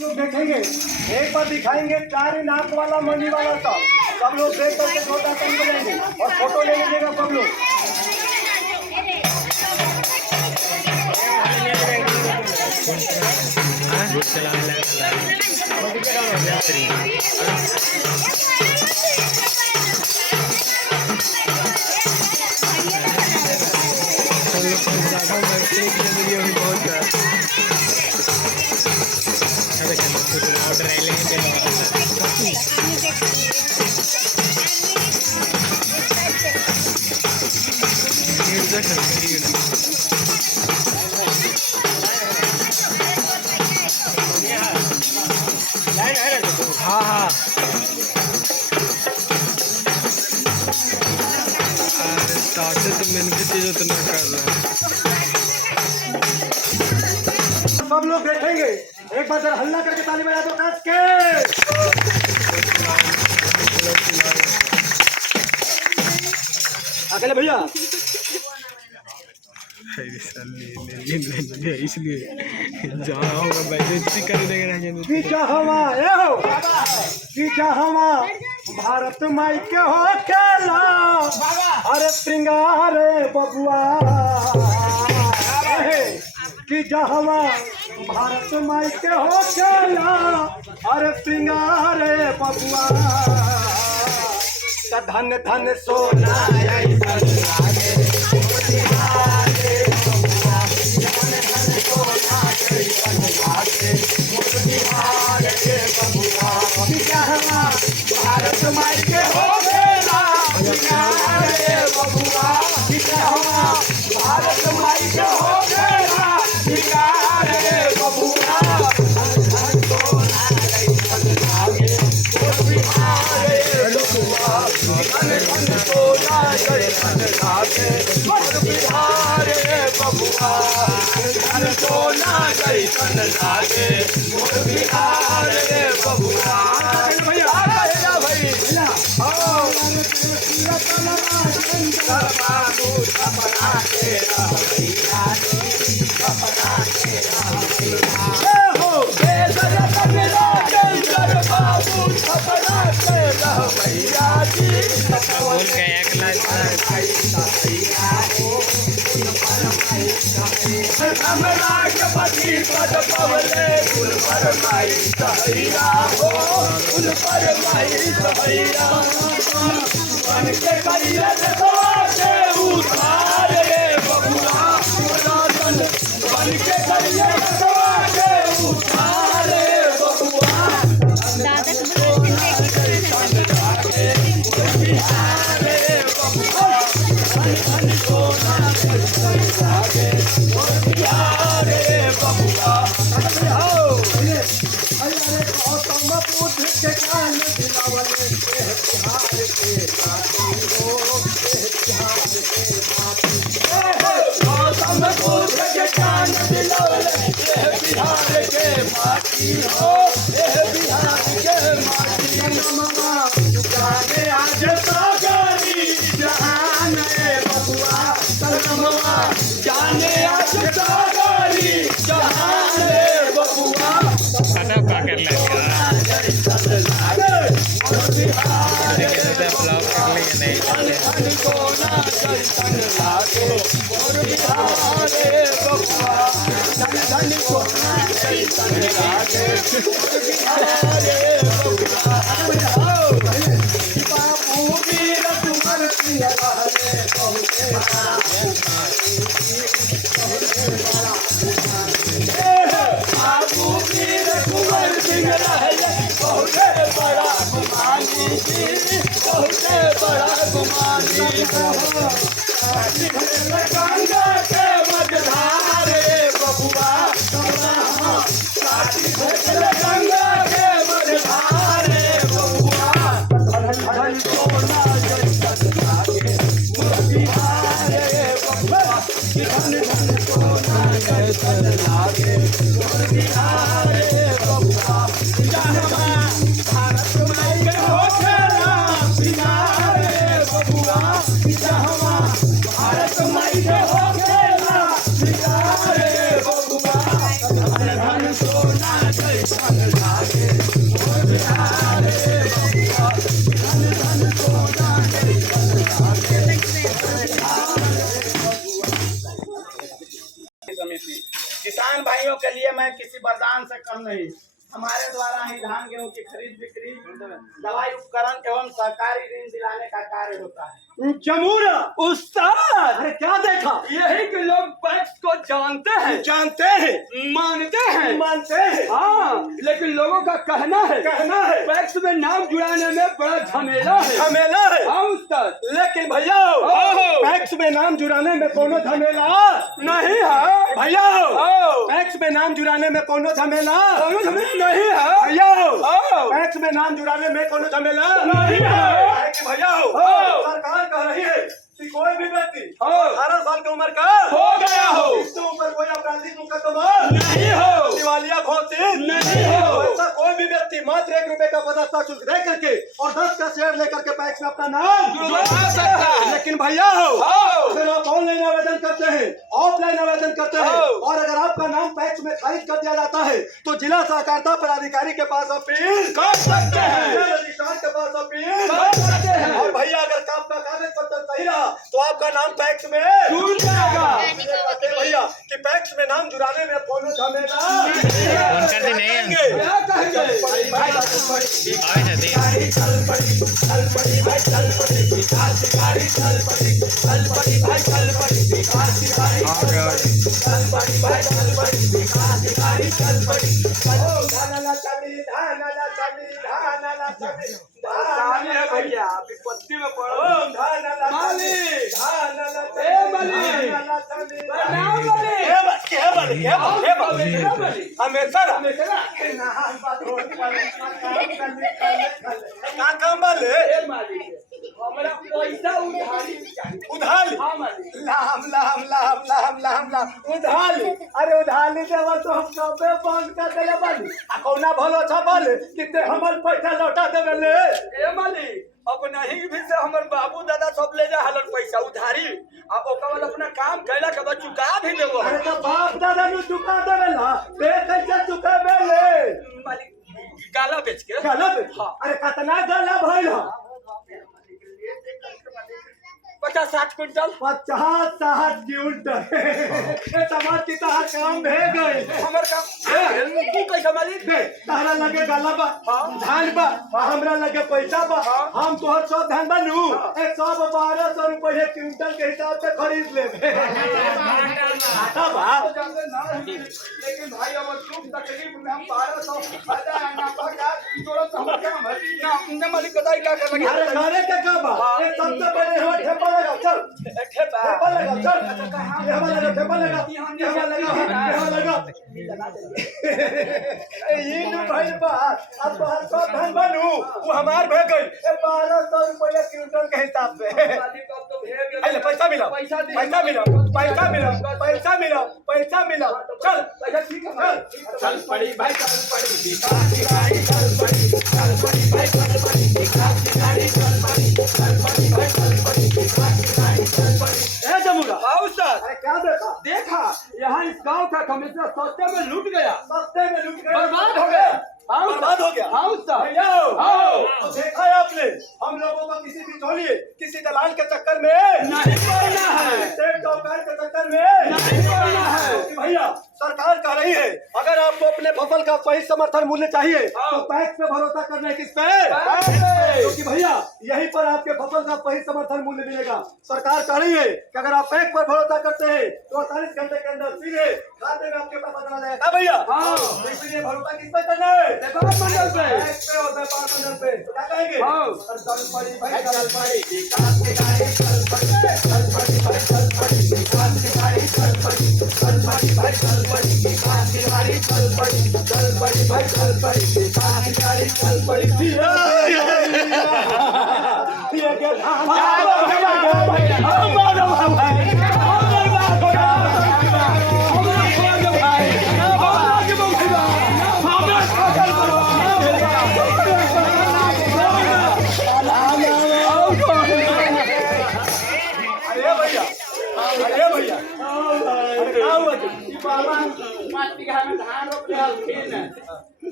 लोग देखेंगे, एक बार दिखाएंगे चार नाक वाला मणि वाला सब लोग देख करके छोटा कम बजाएंगे और फोटो ले लीजिएगा सब लोग। हाँ हाँ स्टार्टर तो मैंने भी चीज़ उतना कर रहा है। सब लोग देखेंगे, एक बार जरा हल्ला करके ताली बजा दो कस के। अकेले भैया इसलिए जहाँ होगा बैलेंस कर देगा भारत माई के हो खेला अरे श्रृंगार बबुआ कि जहवा भारत माई के हो खेला अरे श्रृंगार बबुआ धन धन सोना भारत माई के हो खेला बबुआ भारत माई के हो खेला बबुआ पद पवले फूल पर माई सहैया हो फूल पर माई सहैया बन के करिया से उधार रे बबुआ बन के करिया से उधार रे बबुआ सोना समिति किसान भाइयों के लिए मैं किसी वरदान से कम नहीं। हमारे द्वारा ही धान गेहूं की खरीद बिक्री, दवाई उपकरण एवं सरकारी ऋण दिलाने का कार्य होता है। जमूरा उस्ताद, अरे क्या देखा? यही कि लोग पैक्स को जानते हैं, मानते हैं, हाँ, लेकिन लोगों का कहना है पैक्स में नाम जुड़ाने में बड़ा झमेला है। हाँ उस्ताद, लेकिन भैया पैक्स में नाम जुड़ाने में कोनो झमेला नहीं है भैया। पैक्स में नाम जुड़ाने में कोनो झमेला नहीं है भैया। पैक्स में नाम जुड़ाने में कोनो झमेला नहीं है भैया। सरकार कह रही है कि कोई भी व्यक्ति 18 साल की उम्र का हो गया हो, इसके ऊपर कोई आपराधिक मुकदमा नहीं हो, दिवालिया घोषित नहीं हो, ऐसा कोई भी व्यक्ति मात्र ₹1 का पदार्थ शुल्क दे करके और 10 का शेयर लेकर के पैक्स में अपना नाम जुड़वा सकता है। लेकिन भैया अगर आप ऑनलाइन आवेदन करते हैं, ऑफलाइन आवेदन करते हैं और अगर आपका नाम पैक्स में खारिज कर दिया जाता है तो जिला सहकारिता पदाधिकारी के पास अपील कर सकते हैं, रजिस्ट्रार के पास अपील कर सकते हैं। और भैया अगर आपका कागज पत्र सही रहा तो आपका नाम पैक्स में जुड़ जाएगा। कहते हैं भैया कि पैक्स में नाम जुड़ाने में कोनो झमेला कर दी नहीं क्या कहेंगे? सामने है भैया, विपत्ति में पड़ो। मालिक, ए मालिक, प्रणाम मालिक। हमेशा काम वाले ए मालिक, हमरा पैसा उधारी चाहिए। उधार हाँ मालिक। लाम उधार। अरे उधार देवा तो हम सबे बंद कर देले बानी। आ कौना भलो छपल कि हमर पैसा लौटा देवे ले। ए मालिक, अपना ही भी से हमर बाबू दादा सब ले जा हलन पैसा उधारी, अब ओकर बाद अपना काम कैला के बाद चुका भी देबो। अरे तो बाप दादा नु चुका देवे ला, बे कैसे चुकाबे ले? मालिक गाला बेच के गलत। अरे कितना गला भइल ह? 50-60 क्विंटल 50-60 क्विंटल। ये समाज की तरह काम भे गए। हमर काम तू कैसा मालिक दे तारा लगे गला बा, धान बा, हमरा लगे पैसा बा। हम तोहर सब धान बनू 11200 रुपये क्विंटल के हिसाब से खरीद लेबे। आता बा लेकिन भाई अब दुख तकलीफ में हम 1200 ना पका जोड़ा तो हम काम है ना मालिक बताई क्या कर अरे लगे। खाने के का बा? ये सबसे बड़े हो ठेपा लगा चल। ठेपा लगा चल। ठेपा लगा। ये न भाई बा अब तो हर सब धान बनू वो हमार भे गई 1200 रुपये क्विंटल के हिसाब से। मालिक अब तो भेज गए। अरे पैसा मिला चल पैसा ठीक है चल पड़ी भाई चल पड़ी ए जमुरा आओ सर। अरे क्या देखा यहाँ इस गांव का कमिश्नर सस्ते में लूट गया, सस्ते में लूट गया, बर्बाद हो गया। बर्बाद हो गया। हाँ सर। भैया तो देखा है आपने हम लोगों को किसी बिचौलिए किसी दलाल के चक्कर में नहीं पड़ना है, स्टेट चौकार के चक्कर में नहीं पड़ना है। क्योंकि भैया सरकार कह रही है अगर आपको अपने फसल का सही समर्थन मूल्य चाहिए तो पैक्स पे भरोसा करना है। किस पे? क्योंकि भैया यहीं पर आपके फसल का सही समर्थन मूल्य मिलेगा। सरकार कह रही है कि अगर आप पैक्स पर भरोसा करते हैं तो 48 घंटे के अंदर सीधे खाते में आपके पैसा चला जाएगा। भैया तो इसलिए भरोसा किस पे करना है? व्यापार मंडल पे। पैक्स पे और व्यापार मंडल पे। तो क्या कहेंगे? चल पड़ी भाई चल पड़ी विकास की गाड़ी चल पड़ी, चल पड़ी भाई चल पड़ी, विकास की गाड़ी चल पड़ी, चल पड़ी भाई चल पड़ी, विकास की गाड़ी चल पड़ी, चल पड़ी भाई चल पड़ी, विकास की गाड़ी चल पड़ी। ये क्या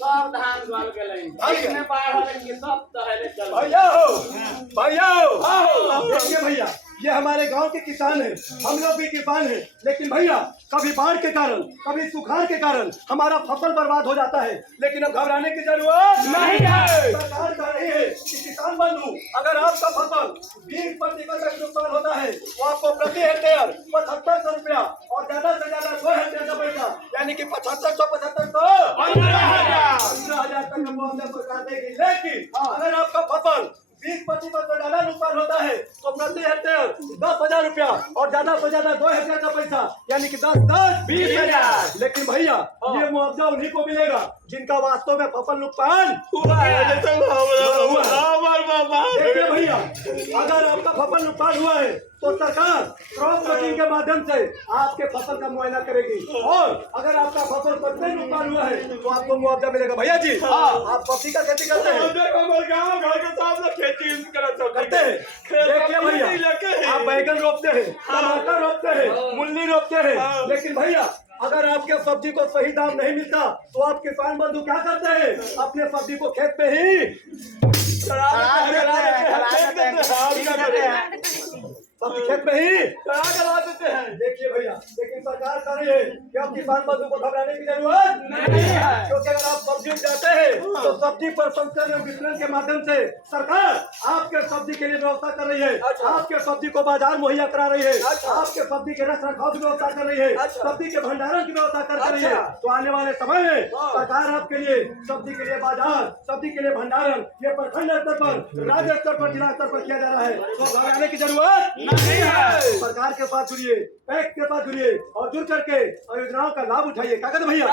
सब धान गल गेलै इसमें बाढ़ आ गई सब तहले चल भैया हो, भैया हो, देखिए भैया, ये हमारे गांव के किसान हैं, हम लोग भी किसान हैं, लेकिन भैया कभी बाढ़ के कारण, कभी सुखाड़ के कारण हमारा फसल बर्बाद हो जाता है, लेकिन अब घबराने की जरूरत नहीं है। सरकार कह रही है कि किसान बंधु, अगर आपका फसल 20% तक नुकसान होता है तो आपको प्रति हेक्टेयर 7500 रुपया और ज्यादा से ज्यादा 2 हेक्टेयर का पैसा, यानी कि 15,000 तक का मुआवजा सरकार देगी। लेकिन अगर आपका फसल 20% से ज्यादा नुकसान होता है तो प्रति हेक्टेयर 10,000 रुपया और ज्यादा से ज्यादा 2 हेक्टेयर का पैसा, यानी कि 20,000। लेकिन भैया ये मुआवजा उन्हीं को मिलेगा जिनका वास्तव में फसल नुकसान हुआ है। देखिए भैया, अगर आपका फसल नुकसान हुआ है तो सरकार क्रॉप कटिंग के माध्यम से आपके फसल का मुआयना करेगी, और अगर आपका फसल सच में नुकसान हुआ है तो आपको मुआवजा मिलेगा। भैया जी, आप सब्जी का खेती करते हैं? करते हैं। देखिए भैया, आप बैगन रोपते हैं, टमाटर रोपते हैं, मूली रोपते हैं, लेकिन भैया अगर आपके सब्जी को सही दाम नहीं मिलता तो आप किसान बंधु क्या करते हैं? अपने सब्जी को खेत पे ही सब्जी खेत में ही करा देते हैं। देखिए भैया, लेकिन सरकार कह रही है कि अब किसान बंधु को घबराने की जरूरत नहीं है, क्योंकि अगर आप सब्जी उपजाते हैं तो सब्जी पर संस्करण वितरण के माध्यम से सरकार आपके सब्जी के लिए व्यवस्था कर रही है। आपके सब्जी को बाजार मुहैया करा रही है, आपके सब्जी के रख रखाव की व्यवस्था कर रही है, सब्जी के भंडारण की व्यवस्था कर रही है। तो आने वाले समय में सरकार आपके लिए सब्जी के लिए बाजार, सब्जी के लिए भंडारण, ये प्रखंड स्तर पर, राज्य स्तर पर, जिला स्तर पर किया जा रहा है। तो घबराने की जरूरत नहीं है। सरकार के साथ जुड़िए, पैक्स के साथ जुड़िए और जुड़ करके योजनाओं का लाभ उठाइए। क्या कहते भैया?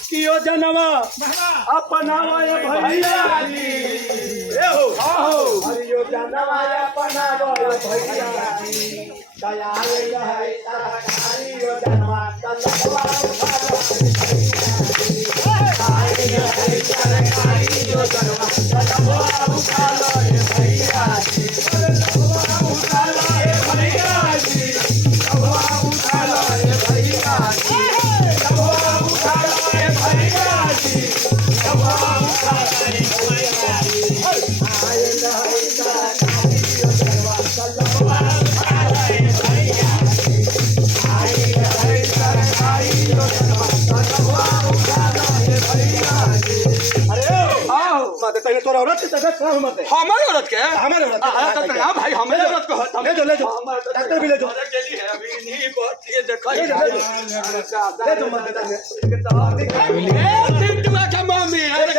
कि योजना अपनावा भैया जी, योजना अपनावा भैया जी, दया है सरकारी योजना सरकारी तोरा औरत के तबियत खराब मत है। हमारे औरत के हमारे औरत भाई हमारे औरत को ले जाओ डॉक्टर भी ले जाओ नहीं बहुत ये देखो ले जाओ मम्मी अरे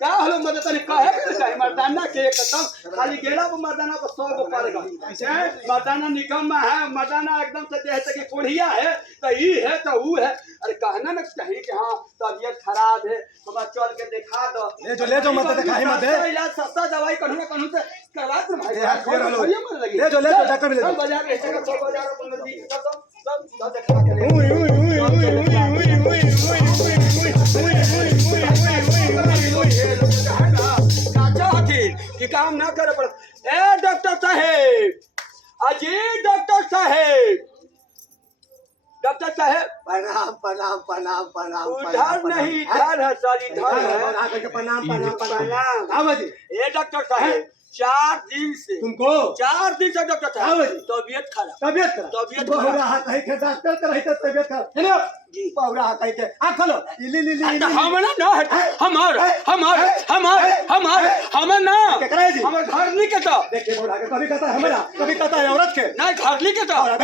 का हलो मदद तनी काहे के चाहे मर्दाना के एकदम खाली गेला पर मर्दाना पर 100 गो पड़ेगा ऐसे मर्दाना निकम्मा है, मर्दाना एकदम से जैसे कि कोढ़िया है तो ई है तो ऊ है। अरे कहना ना चाहिए कि हाँ तबियत खराब है, हम चल के दिखा दो। ले जो मत दिखाई मत है, इलाज सस्ता दवाई कहूं ना कहूं से करवा दे भाई। ले जो डॉक्टर भी ले जाओ। बाजार के बाजार को नजदीक सब देखा कि काम ना करे पड़। ए डॉक्टर साहेब, अजी डॉक्टर साहेब, डॉक्टर साहेब प्रणाम प्रणाम प्रणाम प्रणाम। उधर नहीं इधर है सर, इधर है। प्रणाम प्रणाम प्रणाम। हाँ जी। ये डॉक्टर साहेब 4 दिन से तुमको 4 दिन से डॉक्टर साहब तबियत खराब तबियत डॉक्टर का रहते तबियत खराब है ना जी। पौरा कहीं के आ खोलो हमारा ना हमार हमार हमार हमार हमार ना केकरा जी हमार घर नहीं के तो देखिए बोला के कभी कहता है हमारा, कभी कहता है औरत के नहीं घर नहीं के तो औरत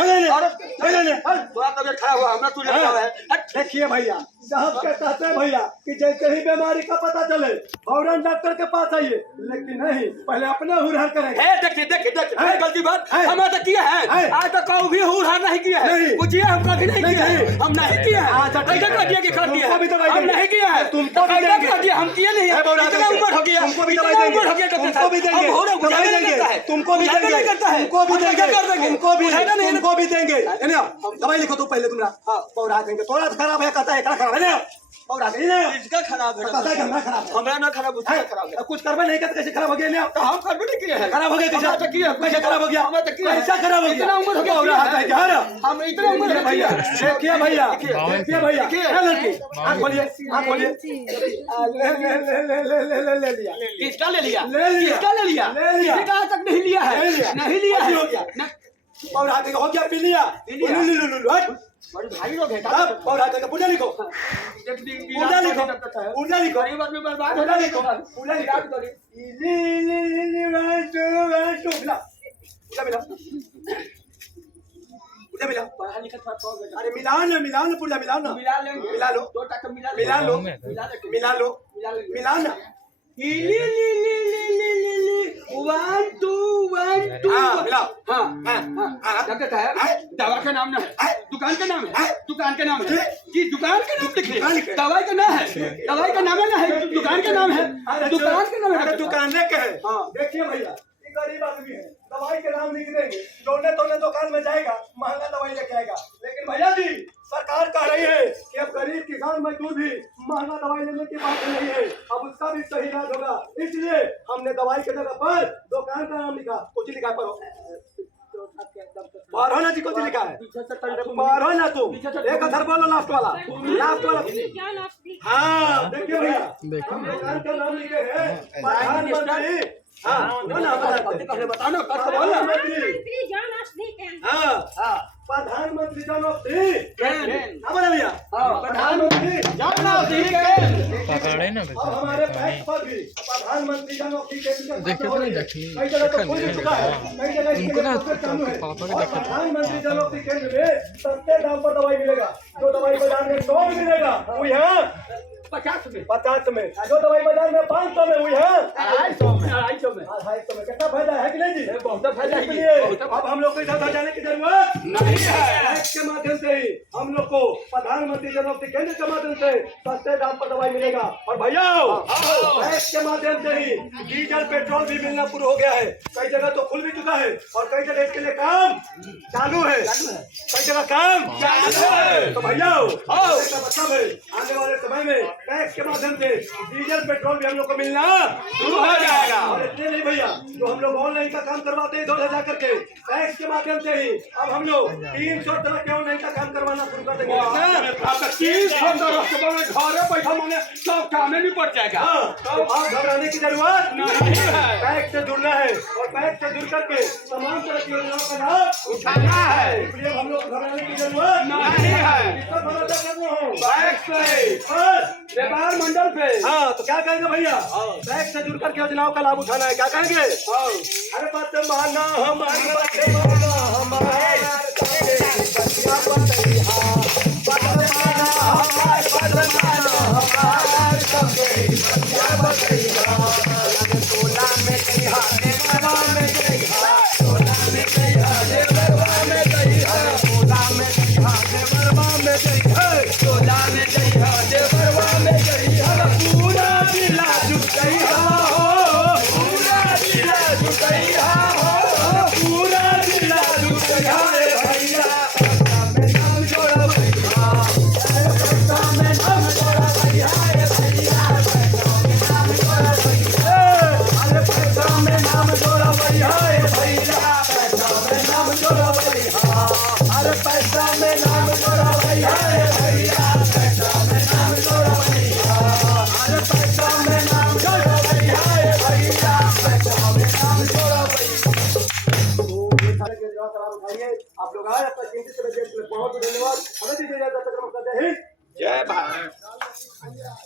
थोड़ा तबियत खराब हुआ हमरा तू ले है। देखिए भैया साहब के कहते हैं भैया कि जैसे ही बीमारी का पता चले फौरन डॉक्टर के पास आइए, लेकिन नहीं पहले अपने हुरहर करेंगे। देखिए देखिए देखिए गलती बात हमारे तो किया है, आज तक कभी भी हुरहर नहीं किया है, कुछ हम कभी नहीं किया है, हम नहीं किया है। ऐसा कर दिया कि कर दिया हम नहीं किया है, तुमको भी देंगे, कर दिया हम किए नहीं है। इतना उम्र हो गया, तुमको भी दवाई देंगे, तुमको भी देंगे, दवाई देंगे, तुमको भी देंगे, तुमको भी देंगे, तुमको भी देंगे। दवाई लिखो तो पहले तुम्हारा पौरा देंगे। थोड़ा खराब है कहता है खराब है ना और आ गई ना इसका खराब है पता है कि हमरा खराब है हमरा ना खराब उसका खराब है। अब कुछ करबे नहीं करते कैसे खराब हो गया तो हम करबे नहीं किए हैं। खराब हो गया हमरा तो किए कैसे खराब हो गया हमरा तो किए कैसा खराब हो गया इतना उम्र हो गया और रहा है क्या हम इतना उम्र है भैया देखिए भैया देखिए भैया देखिए। क्या लड़की आंख खोलिए आंख खोलिए ले लिया किसका ले लिया ले लिया। किसका ले लिया ले लिया। किसी का आज तक नहीं लिया है नहीं लिया। नहीं लिया अभी है हो गया। न- और हाथ हो गया पी लिया लिया। लू हट बड़े भाई लोग हैं अब और हाथ का पूजा लिखो पूजा लिखो पूजा लिखो गरीब आदमी बर्बाद हो पूजा जाएगा लिखो पूजा लिखो पूजा मिला पूजा मिला पढ़ा लिखा था कौन बेटा अरे मिलाओ ना पूजा मिलाओ ना मिला लेंगे मिला लो। 2 टका मिला मिला लो मिला लेंगे मिला लो मिला लेंगे मिलाओ ना ली 1 2 1 2 हाँ, मिलाओ। हाँ हाँ। क्या कहता है दवा का नाम ना है दुकान का नाम है दुकान का नाम है जी दुकान का नाम लिखिए दवाई का नाम है दवाई का नाम है ना है दुकान का नाम है दुकान का नाम है दुकान लेके है हाँ। देखिए भैया ये गरीब आदमी है दवाई के नाम लिख देंगे जोड़ने तोड़ने दुकान में जाएगा महंगा दवाई लेके आएगा लेकिन भैया जी सरकार कह रही है कि अब गरीब किसान मजदूर भी महंगा दवाई लेने की बात नहीं है अब उसका भी सही इलाज होगा इसलिए हमने दवाई के जगह पर दुकान का नाम लिखा कुछ लिखा पढ़ो पढ़ो ना जी कुछ लिखा है पढ़ो ना तुम एक अक्षर बोलो लास्ट वाला हाँ देखिए भैया हम दुकान का नाम लिखे हैं प्रधानमंत्री हाँ बताओ ना कब बोला हाँ प्रधानमंत्री जन औषधि हमारे भैया प्रधानमंत्री जन औषधि पकड़े ना अब हमारे बैंक पर भी प्रधानमंत्री जन औषधि केंद्र देखे तो नहीं देखी कई जगह तो खुल चुका है कई जगह इसके उनको ना लिए चालू है पापा के और देखे प्रधानमंत्री जन औषधि केंद्र में सस्ते दाम पर दवाई मिलेगा जो दवाई बाजार में 100 में मिलेगा वो यहाँ 50 में 50 में जो दवाई बाजार में 500 में वो यहाँ 250 में 250 में कितना फायदा है कि नहीं जी बहुत फायदा है इसलिए अब हम लोग को इधर उधर जाने की जरूरत नहीं है टैक्स के माध्यम से ही हम लोग को प्रधानमंत्री जन औषधि केंद्र के माध्यम से सस्ते दाम पर दवाई मिलेगा और भैया टैक्स के माध्यम से ही डीजल पेट्रोल भी मिलना शुरू हो गया है कई जगह तो खुल भी चुका है और कई जगह इसके लिए काम चालू है कई जगह काम चालू है तो भैया इसका मतलब है आने वाले समय में टैक्स के माध्यम से डीजल पेट्रोल भी हम लोग को मिलना शुरू हो जाएगा और इतने नहीं भैया जो हम लोग ऑनलाइन का काम करवाते हैं 2000 करके टैक्स के माध्यम से ही अब हम लोग 300 तरह के ऑनलाइन का काम करवाना शुरू कर देंगे घरे बैठा मैंने सब काम में पड़ जाएगा तो आप घबराने की जरूरत नहीं है पैक से जुड़ना है और पैक से जुड़ करके तमाम तरह की योजनाओं का लाभ उठाना है इसलिए हम लोग घबराने की जरूरत नहीं है कितना भरोसा करना हो बैग से बस व्यापार मंडल पे हाँ तो क्या कहेंगे भैया पैक से जुड़ करके योजनाओं का लाभ उठाना है क्या कहेंगे अरे बात माना हमारी बातें माना हमारी आप लोग आए अपना कीमती समय देने के लिए बहुत बहुत धन्यवाद हमें दीजिए इजाजत जय हिंद जय भारत